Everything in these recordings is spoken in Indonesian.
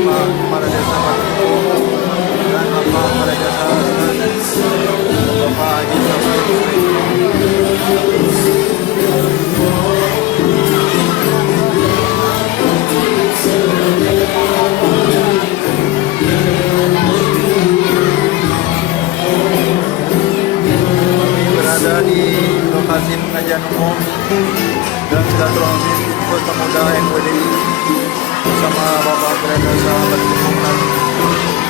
Bapak Kepala Desa Batu dan Bapak Kepala Desa Bapak Haji Sabri. Berada di lokasi pengajian umum dan silaturahmi Ikut Pemuda NWDI bersama Bapak Kepala Desa Batu dan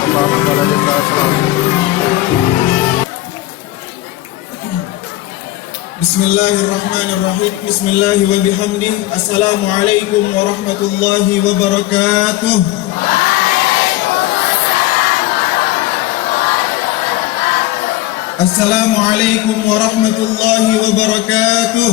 Bapak Kepala Desa Selawi. Bismillahirrahmanirrahim. Bismillahi wa bihamdih. Assalamualaikum warahmatullahi wabarakatuh. Assalamualaikum warahmatullahi wabarakatuh.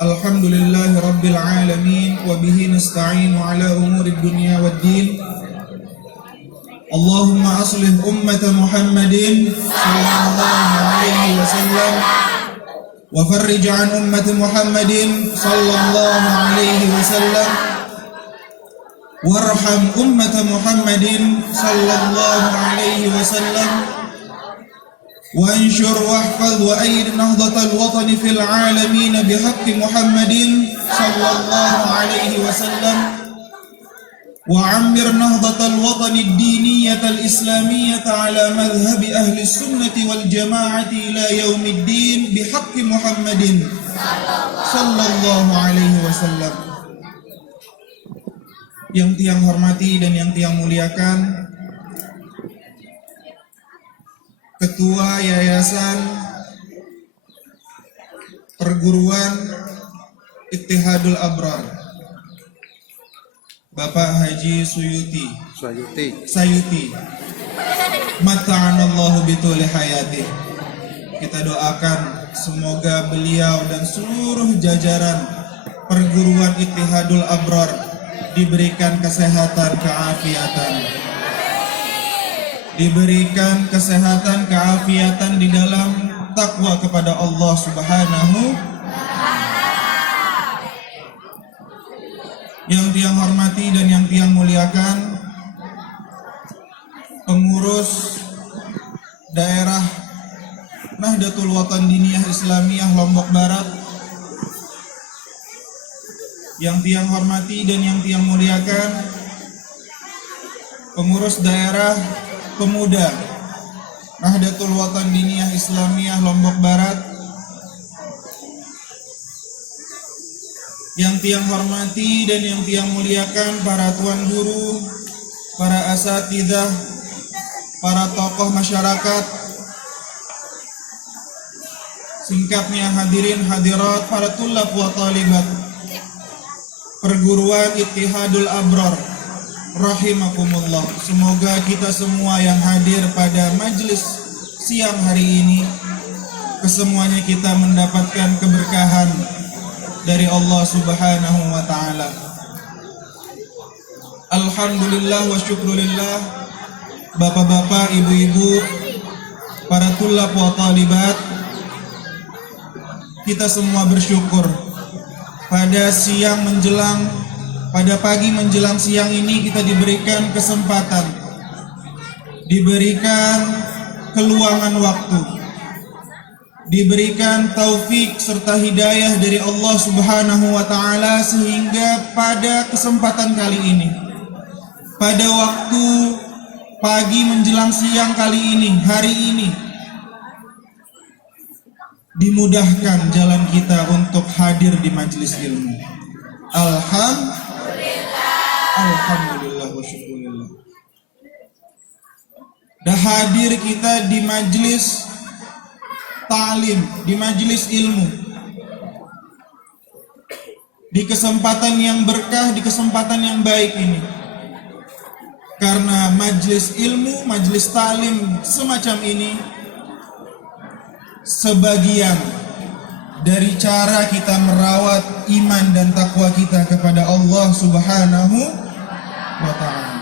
Alhamdulillahi rabbil alamin wa bihi nasta'inu ala umuri dunya waddin. Allahumma aslih ummata Muhammadin sallallahu alaihi wasallam wa farrij an ummati Muhammadin sallallahu alaihi wasallam warham ummata Muhammadin sallallahu alaihi wasallam وانشر واحفظ وأيد نهضة الوطن في العالمين بحق محمد صلى الله عليه وسلم وعمر نهضة الوطن الدينية الإسلامية على مذهب أهل السنة والجماعة إلى يوم الدين بحق محمد صلى الله عليه وسلم. Yang tiang hormati dan yang tiang muliakan Ketua Yayasan Perguruan Ittihadul Abrar Bapak Haji Sayuti Mata'anallahu bituli hayati. Kita doakan semoga beliau dan seluruh jajaran Perguruan Ittihadul Abrar diberikan kesehatan, keafiatan, diberikan kesehatan, keafiatan di dalam takwa kepada Allah Subhanahu. Yang tiang hormati dan yang tiang muliakan, pengurus daerah Nahdlatul Watan Diniyah Islamiyah Lombok Barat, yang tiang hormati dan yang tiang muliakan, pengurus daerah Pemuda Nahdlatul Watan Diniyah Islamiyah Lombok Barat, yang tiang hormati dan yang tiang muliakan para tuan guru, para asatidzah, para tokoh masyarakat, singkatnya hadirin hadirat, para tulab wa talibat Perguruan Ittihadul Abrar rahimakumullah. Semoga kita semua yang hadir pada majelis siang hari ini, kesemuanya kita mendapatkan keberkahan dari Allah Subhanahu wa ta'ala. Alhamdulillah wa syukrulillah. Bapak-bapak, ibu-ibu, para tulab wa talibat, kita semua bersyukur pada pagi menjelang siang ini kita diberikan kesempatan, diberikan keluangan waktu, diberikan taufik serta hidayah dari Allah Subhanahu wa ta'ala, sehingga pada kesempatan kali ini, pada waktu pagi menjelang siang kali ini, hari ini, dimudahkan jalan kita untuk hadir di majelis ilmu. Alhamdulillah wa syukurillah. Dah hadir kita di majelis ta'lim, di majelis ilmu, di kesempatan yang berkah, di kesempatan yang baik ini. Karena majelis ilmu, majelis ta'lim semacam ini sebagian dari cara kita merawat iman dan takwa kita kepada Allah Subhanahu wa ta'ala.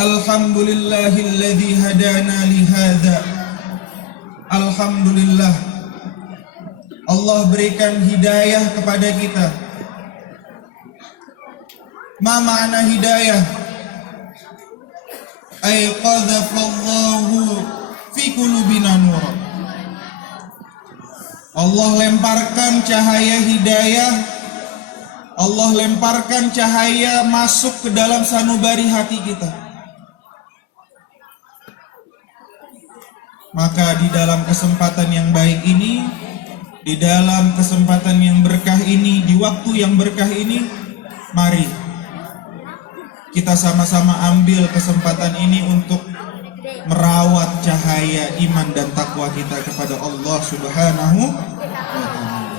Alhamdulillahilladzi hadana li hadza. Alhamdulillah, Allah berikan hidayah kepada kita. Ma ma'na hidayah? Ay qadzafallahu fi qulubina nur. Allah lemparkan cahaya hidayah, Allah lemparkan cahaya masuk ke dalam sanubari hati kita. Maka di dalam kesempatan yang baik ini, di dalam kesempatan yang berkah ini, di waktu yang berkah ini, mari kita sama-sama ambil kesempatan ini untuk merawat cahaya iman dan takwa kita kepada Allah Subhanahu wa ta'ala.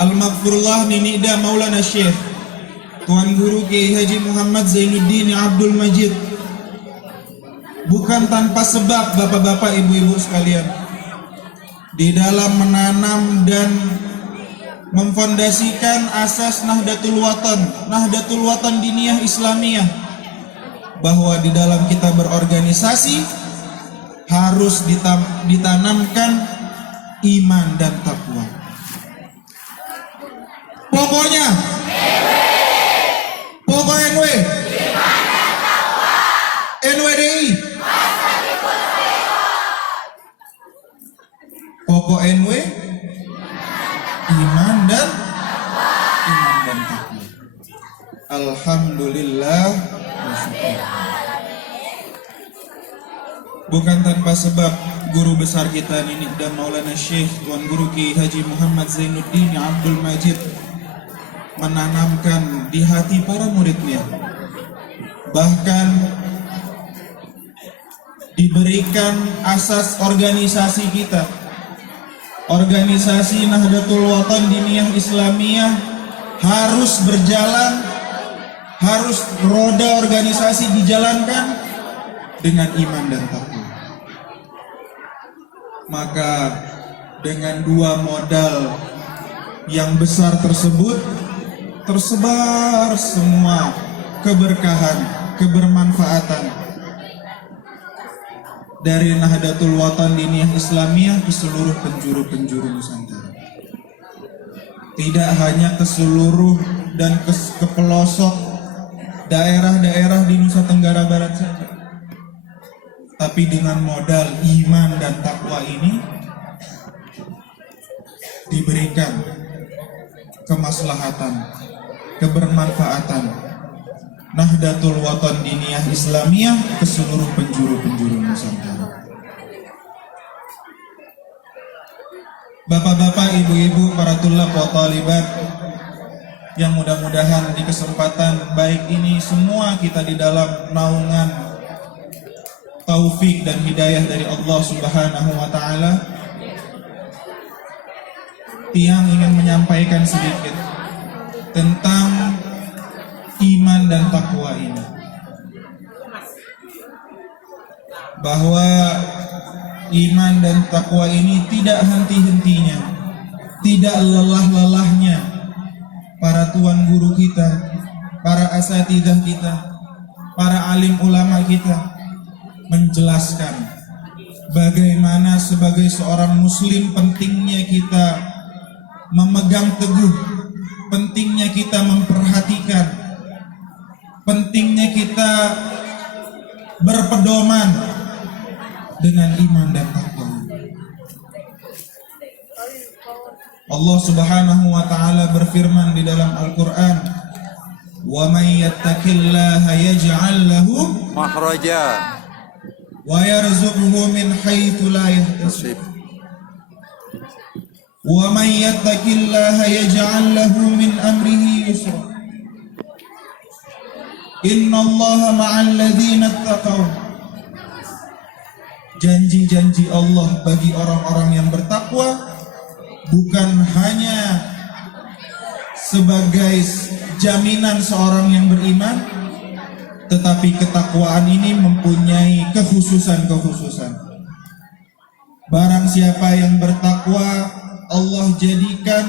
Al-Maghfurullah Ninida Maulana Syekh Tuan Guru Kiai Haji Muhammad Zainuddin Abdul Majid. Bukan tanpa sebab bapak-bapak ibu-ibu sekalian, di dalam menanam dan memfondasikan asas Nahdlatul Watan Diniyah Islamiyah, bahwa di dalam kita berorganisasi harus ditanamkan iman dan takwa. Pokoknya NWDI, pokok NW iman dan takwa. Alhamdulillah. Bukan tanpa sebab guru besar kita ini dan Maulana Syekh Tuan Guru Kiai Haji Muhammad Zainuddin Abdul Majid menanamkan di hati para muridnya, bahkan diberikan asas organisasi kita, organisasi Nahdlatul Watan Diniyah Islamiyah harus berjalan, harus roda organisasi dijalankan dengan iman dan takwa. Maka dengan dua modal yang besar tersebut tersebar semua keberkahan, kebermanfaatan dari Nahdlatul Watan Diniyah Islamiyah ke seluruh penjuru-penjuru Nusantara. Tidak hanya ke seluruh dan ke pelosok daerah-daerah di Nusa Tenggara Barat saja, tapi dengan modal iman dan takwa ini diberikan kemaslahatan, kebermanfaatan Nahdlatul Watan Diniyah Islamiyah ke seluruh penjuru-penjuru Nusantara. Bapak-bapak, ibu-ibu, para tulab wa talibat, yang mudah-mudahan di kesempatan baik ini semua kita di dalam naungan taufik dan hidayah dari Allah Subhanahu wa ta'ala. Tiang ingin menyampaikan sedikit tentang iman dan takwa ini, bahwa iman dan takwa ini tidak henti-hentinya, tidak lelah-lelahnya para tuan guru kita, para asatidzah kita, para alim ulama kita menjelaskan bagaimana sebagai seorang muslim pentingnya kita memegang teguh, pentingnya kita memperhatikan, pentingnya kita berpedoman dengan iman dan takwa. Allah Subhanahu wa ta'ala berfirman di dalam Al-Qur'an, "Wa may yattaqillaha yaj'al lahu makhraja wa yarzuqhu min haitsu la yahtasib. Wa may yattaqillaha yaj'al lahu min amrihi yusra. Innallaha ma'al ladzina taqaw." Janji-janji Allah bagi orang-orang yang bertakwa bukan hanya sebagai jaminan seorang yang beriman, tetapi ketakwaan ini mempunyai kekhususan-kekhususan. Barang siapa yang bertakwa, Allah jadikan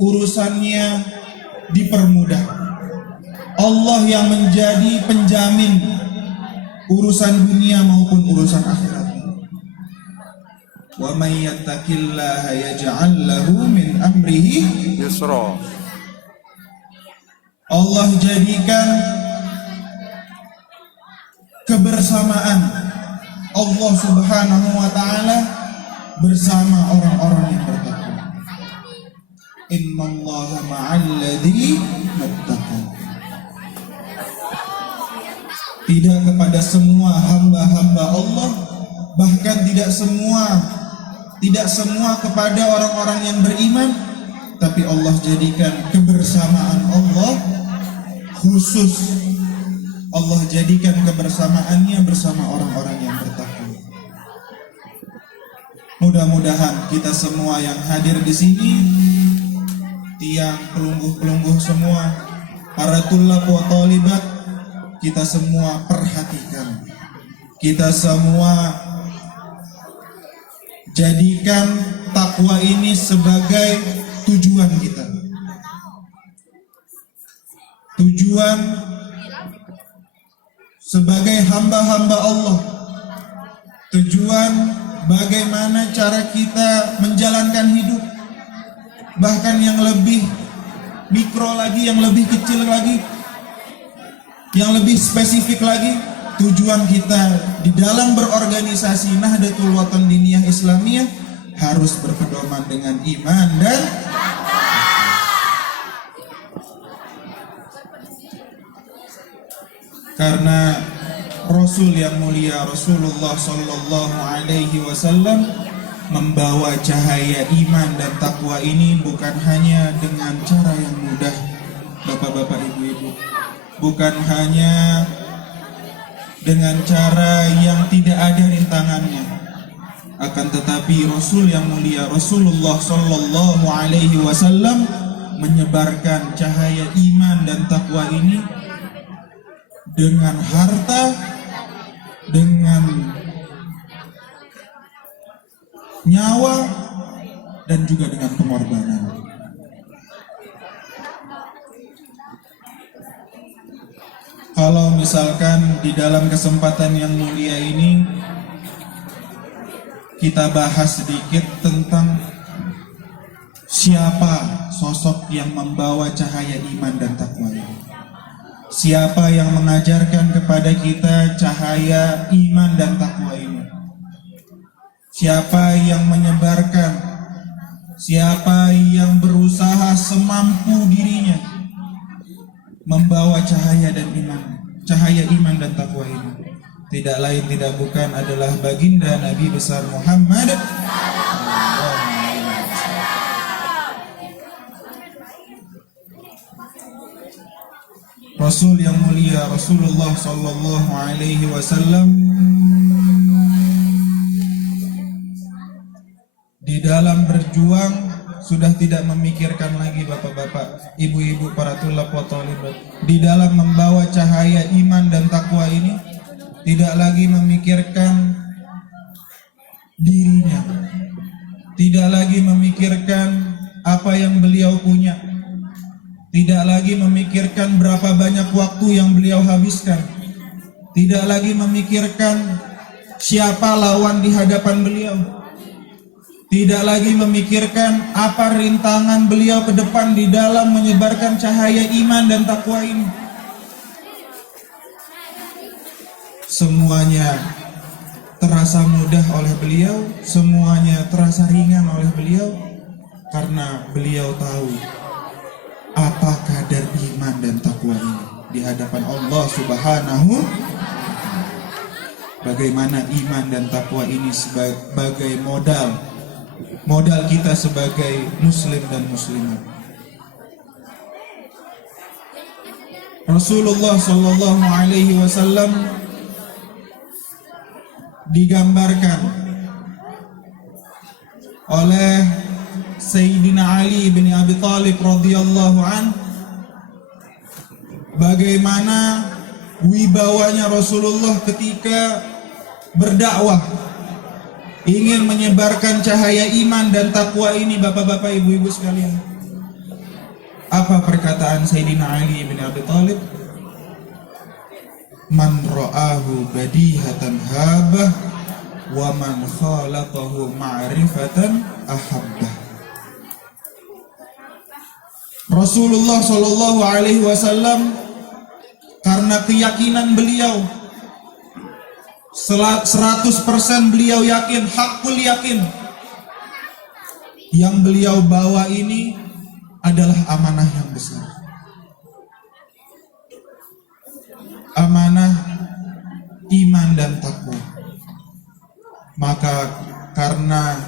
urusannya dipermudah. Allah yang menjadi penjamin urusan dunia maupun urusan akhirat. Wa may yattaqillaha yaj'al lahu min amrihi Yusra. Allah jadikan kebersamaan Allah Subhanahu wa taala bersama orang-orang yang bertakwa. Innallaha ma'al ladzina taqaw. Tidak kepada semua hamba-hamba Allah, bahkan tidak semua kepada orang-orang yang beriman, tapi Allah jadikan kebersamaan Allah khusus. Allah jadikan kebersamaannya bersama orang-orang yang bertakwa. Mudah-mudahan kita semua yang hadir di sini, tiang pelungguh-pelungguh semua, para tulab wa talibat, kita semua perhatikan. Kita semua jadikan takwa ini sebagai tujuan kita. Tujuan sebagai hamba-hamba Allah. Tujuan bagaimana cara kita menjalankan hidup. Bahkan yang lebih mikro lagi, yang lebih kecil lagi, yang lebih spesifik lagi, tujuan kita di dalam berorganisasi Nahdlatul Watan Diniyah Islamiyah harus berpedoman dengan iman dan karena Rasul yang mulia Rasulullah Sallallahu Alaihi Wasallam membawa cahaya iman dan takwa ini bukan hanya dengan cara yang mudah, bapak-bapak, ibu-ibu, bukan hanya dengan cara yang tidak ada rintangannya, akan tetapi Rasul yang mulia Rasulullah Sallallahu Alaihi Wasallam menyebarkan cahaya iman dan takwa ini dengan harta, dengan nyawa, dan juga dengan pengorbanan. Kalau misalkan di dalam kesempatan yang mulia ini kita bahas sedikit tentang siapa sosok yang membawa cahaya iman dan takwa ini. Siapa yang mengajarkan kepada kita cahaya iman dan takwa ini? Siapa yang menyebarkan? Siapa yang berusaha semampu dirinya membawa cahaya iman dan takwa ini? Tidak lain tidak bukan adalah baginda Nabi besar Muhammad. Rasul yang mulia Rasulullah Sallallahu Alaihi Wasallam di dalam berjuang sudah tidak memikirkan lagi, bapak-bapak, ibu-ibu, para tulab wa talibat, di dalam membawa cahaya iman dan takwa ini tidak lagi memikirkan dirinya, tidak lagi memikirkan apa yang beliau punya, tidak lagi memikirkan berapa banyak waktu yang beliau habiskan, tidak lagi memikirkan siapa lawan di hadapan beliau, tidak lagi memikirkan apa rintangan beliau ke depan di dalam menyebarkan cahaya iman dan takwa ini. Semuanya terasa mudah oleh beliau, semuanya terasa ringan oleh beliau, karena beliau tahu apa kadar iman dan takwa ini di hadapan Allah Subhanahu. Bagaimana iman dan takwa ini sebagai modal kita sebagai muslim dan muslimat. Rasulullah Sallallahu Alaihi Wasallam digambarkan oleh Sayyidina Ali bin Abi Thalib radhiyallahu an, bagaimana wibawanya Rasulullah ketika berdakwah, ingin menyebarkan cahaya iman dan takwa ini, bapak-bapak, ibu-ibu sekalian. Apa perkataan Sayyidina Ali bin Abi Thalib? man ra'ahu badihatan habah wa man khalaqahu ma'rifatan ahabbah. Rasulullah Shallallahu Alaihi Wasallam karena keyakinan beliau 100% beliau yakin, hakul yakin, yang beliau bawa ini adalah amanah yang besar, amanah iman dan takwa. Maka karena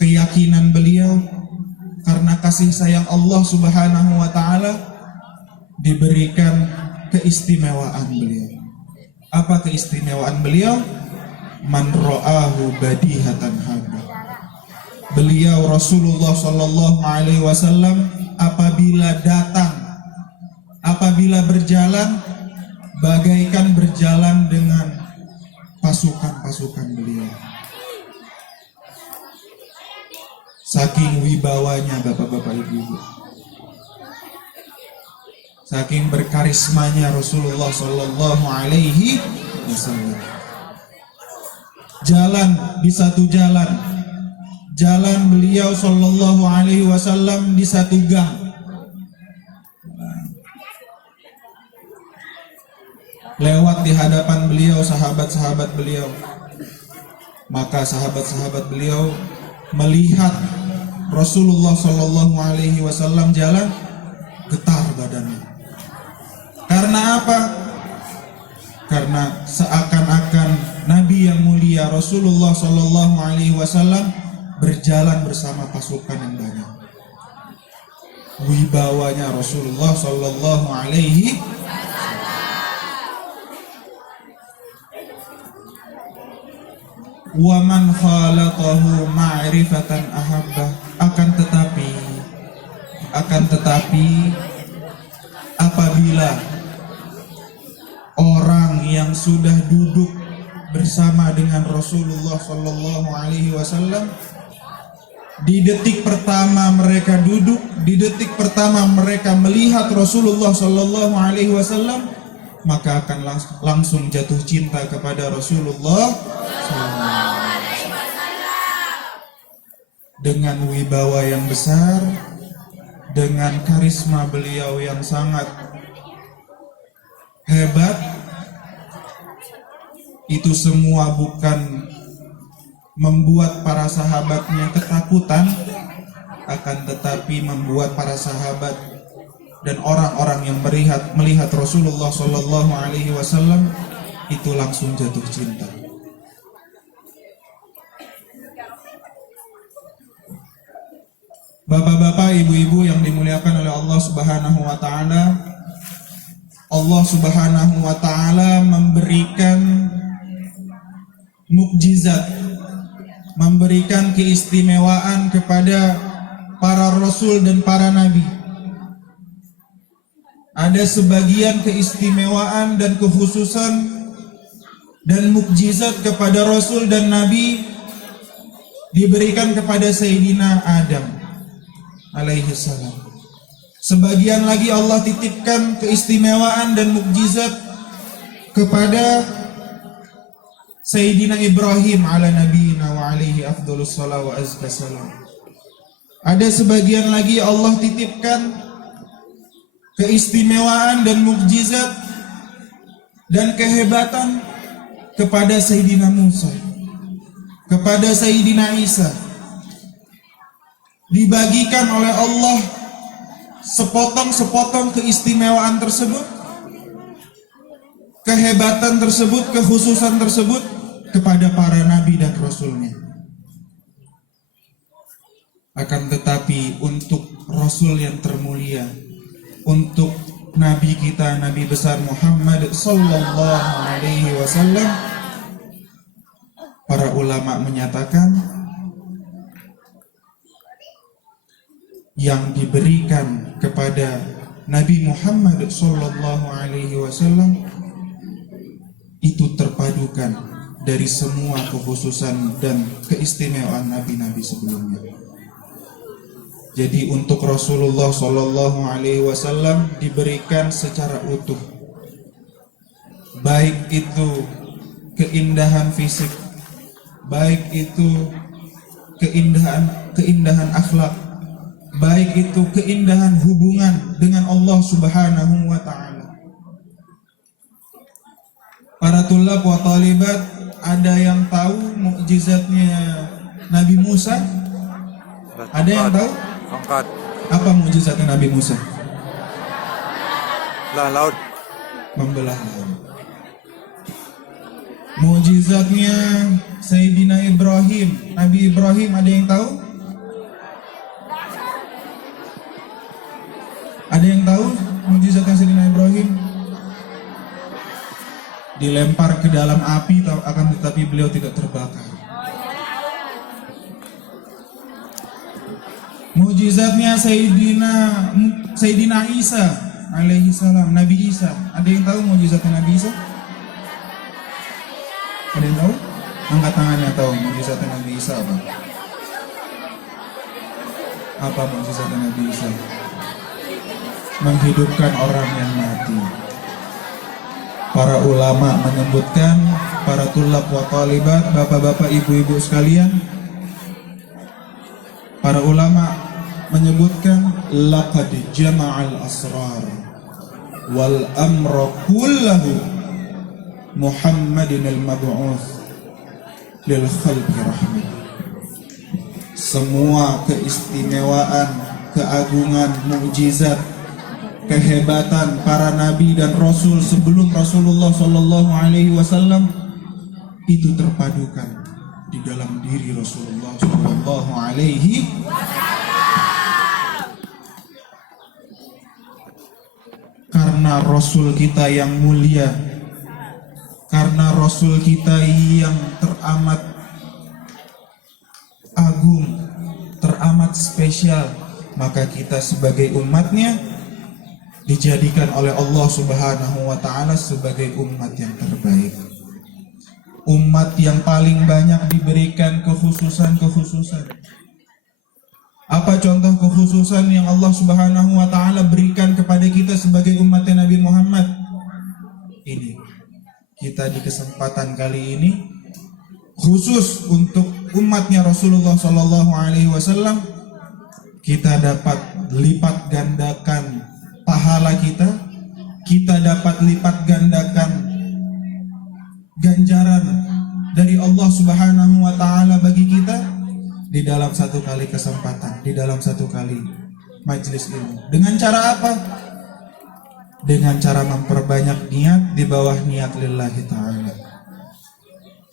keyakinan beliau, karena kasih sayang Allah Subhanahu wa Ta'ala, diberikan keistimewaan beliau. Apa keistimewaan beliau? Man ra'ahu badihatan habba. Beliau Rasulullah Sallallahu Alaihi Wasallam apabila datang, apabila berjalan, bagaikan berjalan dengan pasukan-pasukan beliau. Saking wibawanya bapak-bapak ibu-ibu, saking berkarismanya Rasulullah Sallallahu Alaihi Wasallam. Jalan di satu jalan, jalan beliau Sallallahu Alaihi Wasallam di satu gang. Lewat di hadapan beliau sahabat-sahabat beliau, maka sahabat-sahabat beliau melihat Rasulullah Shallallahu Alaihi Wasallam jalan, getar badannya. Karena apa? Karena seakan-akan Nabi yang mulia Rasulullah Shallallahu Alaihi Wasallam berjalan bersama pasukan yang banyak. Wibawanya Rasulullah Shallallahu Alaihi Wasallam. Wa man khalaqahu ma'rifatan ahabbah. Akan tetapi apabila orang yang sudah duduk bersama dengan Rasulullah Sallallahu Alaihi Wasallam, di detik pertama mereka duduk, di detik pertama mereka melihat Rasulullah Sallallahu Alaihi Wasallam, maka akan langsung jatuh cinta kepada Rasulullah dengan wibawa yang besar, dengan karisma beliau yang sangat hebat. Itu semua bukan membuat para sahabatnya ketakutan, akan tetapi membuat para sahabat dan orang-orang yang melihat Rasulullah Shallallahu Alaihi Wasallam itu langsung jatuh cinta. Bapak-bapak, ibu-ibu yang dimuliakan oleh Allah Subhanahu wa Ta'ala, Allah Subhanahu wa Ta'ala memberikan mukjizat, memberikan keistimewaan kepada para rasul dan para nabi. Ada sebagian keistimewaan dan kekhususan dan mukjizat kepada rasul dan nabi diberikan kepada Sayyidina Adam alaihi salam. Sebagian lagi Allah titipkan keistimewaan dan mukjizat kepada Sayyidina Ibrahim ala nabiyina wa alaihi afdhalus salawat wa azka salam. Ada sebagian lagi Allah titipkan keistimewaan dan mukjizat dan kehebatan kepada Sayyidina Musa, kepada Sayyidina Isa. Dibagikan oleh Allah sepotong-sepotong keistimewaan tersebut, kehebatan tersebut, kekhususan tersebut kepada para nabi dan rasulnya. Akan tetapi untuk rasul yang termulia, untuk nabi kita, nabi besar Muhammad sallallahu alaihi wasallam, para ulama menyatakan yang diberikan kepada Nabi Muhammad sallallahu alaihi wasallam itu terpadukan dari semua kekhususan dan keistimewaan nabi-nabi sebelumnya. Jadi untuk Rasulullah sallallahu alaihi wasallam diberikan secara utuh baik itu keindahan fisik, baik itu keindahan akhlak, baik itu keindahan hubungan dengan Allah Subhanahu wa taala. Para tulab wa talibat, ada yang tahu mukjizatnya Nabi Musa? Ada yang tahu? Angkat. Apa mukjizatnya Nabi Musa? Lah laut. Membelah laut. Mukjizatnya Sayyidina Ibrahim, Nabi Ibrahim, ada yang tahu? Ada yang tahu mukjizatnya Sayyidina Ibrahim? Dilempar ke dalam api, akan tetapi beliau tidak terbakar. Mukjizatnya Sayyidina Isa alaihi salam, Nabi Isa. Ada yang tahu mukjizatnya Nabi Isa? Ada yang tahu? Angkat tangannya, tahu mukjizatnya Nabi Isa apa? Apa mukjizatnya Nabi Isa? Menghidupkan orang yang mati. Para ulama menyebutkan, para tulab wa talibat, bapak-bapak, ibu-ibu sekalian, para ulama menyebutkan laqad jama'al asrar wal amra kullahu Muhammadin al-mab'uts lil khalqi rahmah. Semua keistimewaan, keagungan, mukjizat, kehebatan para nabi dan rasul sebelum Rasulullah sallallahu alaihi wasallam itu terpadukan di dalam diri Rasulullah sallallahu alaihi wasallam. Karena Rasul kita yang mulia, karena Rasul kita yang teramat agung, teramat spesial, maka kita sebagai umatnya dijadikan oleh Allah Subhanahu wa taala sebagai umat yang terbaik. Umat yang paling banyak diberikan kekhususan-kekhususan. Apa contoh kekhususan yang Allah Subhanahu wa taala berikan kepada kita sebagai umatnya Nabi Muhammad? Ini. Kita di kesempatan kali ini khusus untuk umatnya Rasulullah sallallahu alaihi wasallam, kita dapat lipat gandakan pahala kita dapat lipat gandakan ganjaran dari Allah Subhanahu wa taala bagi kita di dalam satu kali kesempatan, di dalam satu kali majelis ilmu. Dengan cara apa? Dengan cara memperbanyak niat di bawah niat lillahi ta'ala.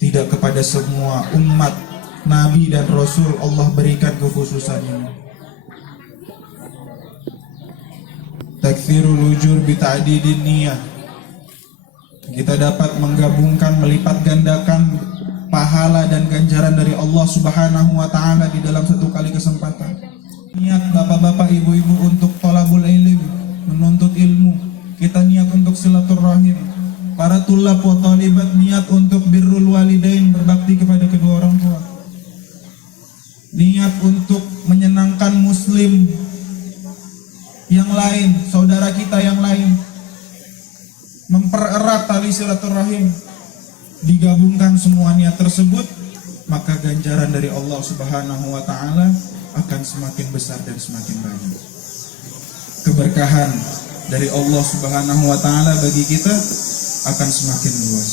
Tidak kepada semua umat Nabi dan Rasul Allah berikan kekhususan ini. Takfirul ujur bita'didin niyah. Kita dapat menggabungkan, melipat gandakan pahala dan ganjaran dari Allah Subhanahu wa taala di dalam satu kali kesempatan. Niat bapak-bapak, ibu-ibu untuk thalabul ilm, menuntut ilmu. Kita niat untuk silaturahim. Para tulab wa talibat niat untuk birrul walidain, berbakti kepada kedua orang tua. Niat untuk menyenangkan muslim yang lain, saudara kita yang lain, mempererat tali silaturahim. Digabungkan semua niat tersebut, maka ganjaran dari Allah Subhanahu wa taala akan semakin besar dan semakin banyak. Keberkahan dari Allah Subhanahu wa taala bagi kita akan semakin luas.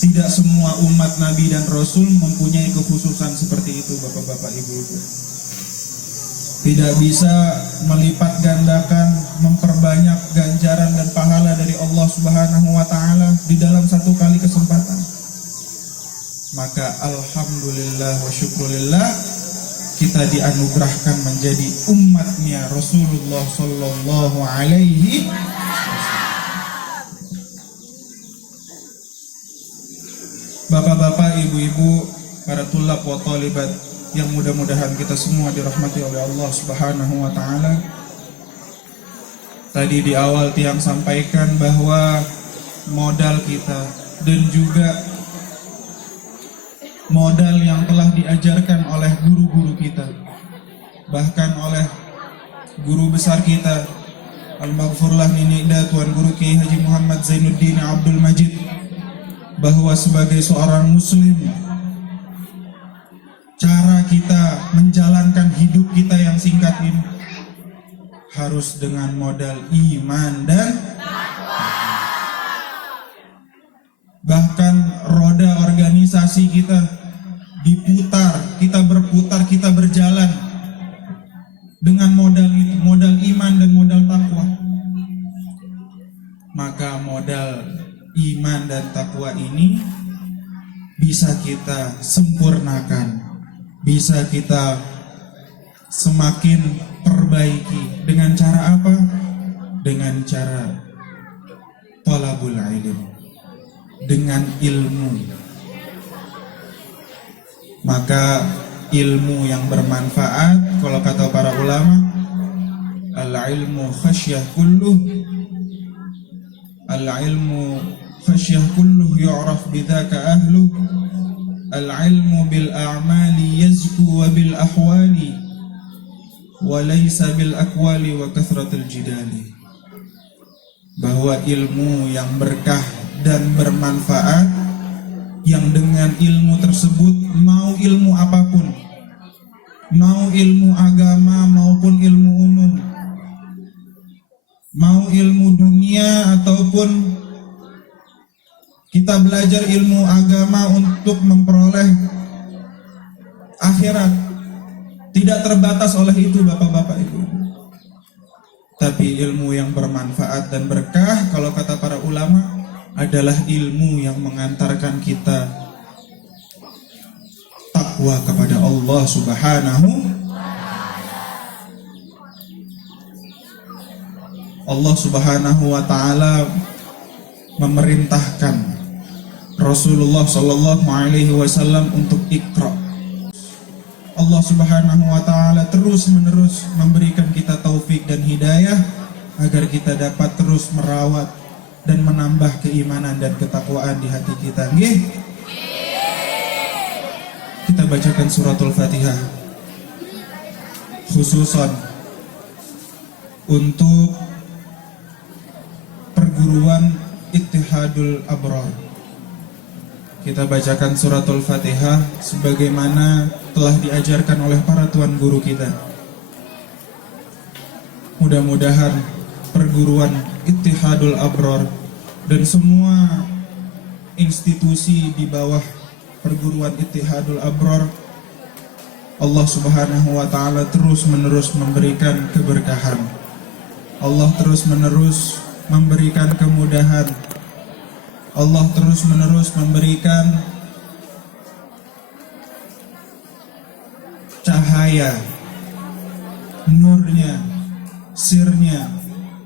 Tidak semua umat Nabi dan Rasul mempunyai kekhususan seperti itu, bapak-bapak, ibu-ibu. Tidak bisa melipat gandakan, memperbanyak ganjaran dan pahala dari Allah Subhanahu wa taala di dalam satu kali kesempatan. Maka alhamdulillah wa syukurillah, kita dianugerahkan menjadi umatnya Rasulullah sallallahu alaihi wasallam. Bapak-bapak, ibu-ibu, para tulab wa talibat yang mudah-mudahan kita semua dirahmati oleh Allah Subhanahu wa taala. Tadi di awal Tiang sampaikan bahwa modal kita dan juga modal yang telah diajarkan oleh guru-guru kita, bahkan oleh guru besar kita Al-Maghfurlah Ninida Tuan Guru Kiai Haji Muhammad Zainuddin Abdul Majid, bahwa sebagai seorang muslim, cara kita menjalankan hidup kita yang singkat ini harus dengan modal iman dan bahkan roda organisasi kita diputar, kita berputar, kita berjalan dengan modal iman dan modal takwa. Maka modal iman dan takwa ini bisa kita sempurnakan, bisa kita semakin perbaiki. Dengan cara apa? Dengan cara talabul ilm, dengan ilmu. Maka ilmu yang bermanfaat, kalau kata para ulama, al-ilmu khasyah kulluh, al-ilmu khasyah kulluh yu'raf bidzaka ahluh, al-ilmu bil a'mali yazku wa bil ahwali wa laysa bil akwali wa kathratil jidali. Bahwa ilmu yang berkah dan bermanfaat, yang dengan ilmu tersebut, mau ilmu apapun, mau ilmu agama maupun ilmu umum, mau ilmu dunia ataupun kita belajar ilmu agama untuk memperoleh akhirat, tidak terbatas oleh itu Bapak-bapak Ibu. Tapi ilmu yang bermanfaat dan berkah, kalau kata para ulama, adalah ilmu yang mengantarkan kita takwa kepada Allah Subhanahu. Allah Subhanahu wa taala memerintahkan Rasulullah sallallahu alaihi wasallam untuk Iqra. Allah Subhanahu wa taala terus-menerus memberikan kita taufik dan hidayah agar kita dapat terus merawat dan menambah keimanan dan ketakwaan di hati kita. Nggih. Kita bacakan suratul Fatihah khususan untuk perguruan Ittihadul Abrar. Kita bacakan suratul Fatihah sebagaimana telah diajarkan oleh para tuan guru kita. Mudah-mudahan perguruan Ittihadul Abrar dan semua institusi di bawah perguruan Ittihadul Abrar, Allah Subhanahu wa taala terus-menerus memberikan keberkahan. Allah terus-menerus memberikan kemudahan. Allah terus-menerus memberikan cahaya, nurnya, sirnya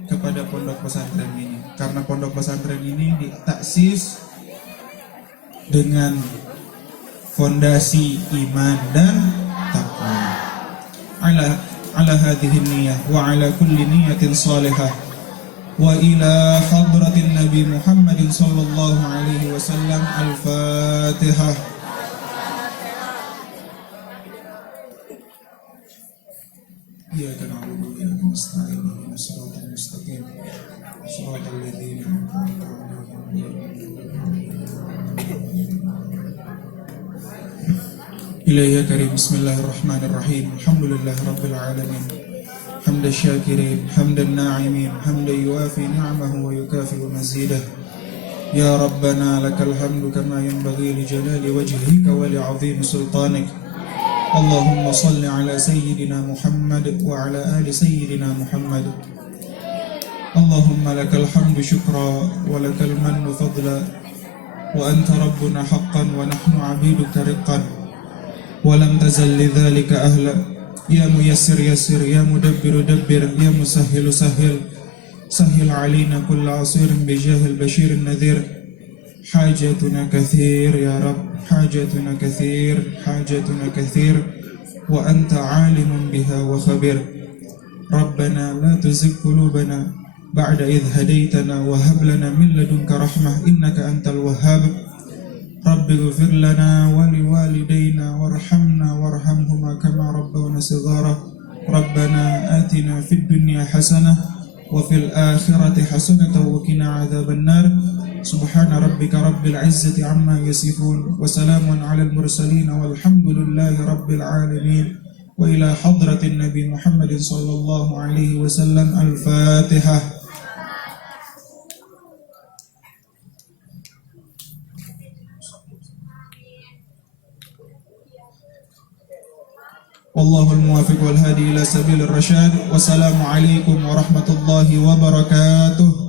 kepada pondok pesantren ini. Karena pondok pesantren ini ditaksis dengan fondasi iman dan takwa. Ala hadhihi niyyah wa ala kulli niyatin salihah wa ila hadratin Nabi Muhammadin sallallahu alaihi wasallam. Al-Fatihah. Iyyaka na'budu wa iyyaka nasta'in. Ihdinas siratal mustaqim. Shiratal ladzina an'amta 'alaihim. Ilayya karim. Bismillahirrahmanirrahim. Alhamdulillah rabbil alamin. حمد الشاكرين حمد الناعمين حمدا يوافي نعمه ويكافئ مزيده. يا ربنا لك الحمد كما ينبغي لجلال وجهك ولعظيم سلطانك. اللهم صل على سيدنا محمد وعلى آل سيدنا محمد. اللهم لك الحمد شكرا ولك المن فضلا وأنت ربنا حقا ونحن عبيدك رقا ولم تزل لذلك أهلا. يا ميسر يسر يا مدبر دبر يا مسهل سهل سهل علينا كل عصير بجاه البشير النذير. حاجتنا كثير يا رب حاجتنا كثير حاجتنا كثير وأنت عالم بها وخبير. ربنا لا تزغ قلوبنا بعد إذ هديتنا وهب لنا من لدنك رحمة إنك أنت الوهاب. رب اغفر لنا ولوالدينا وارحمنا وارحمهما كما ربونا صغارا. ربنا آتنا في الدنيا حسنة وفي الآخرة حسنة وقنا عذاب النار سبحان ربك رب العزة عما يصفون وسلام على المرسلين والحمد لله رب العالمين وإلى حضرة النبي محمد صلى الله عليه وسلم الفاتحة. والله الموافق والهادي إلى سبيل الرشاد والسلام عليكم ورحمة الله وبركاته.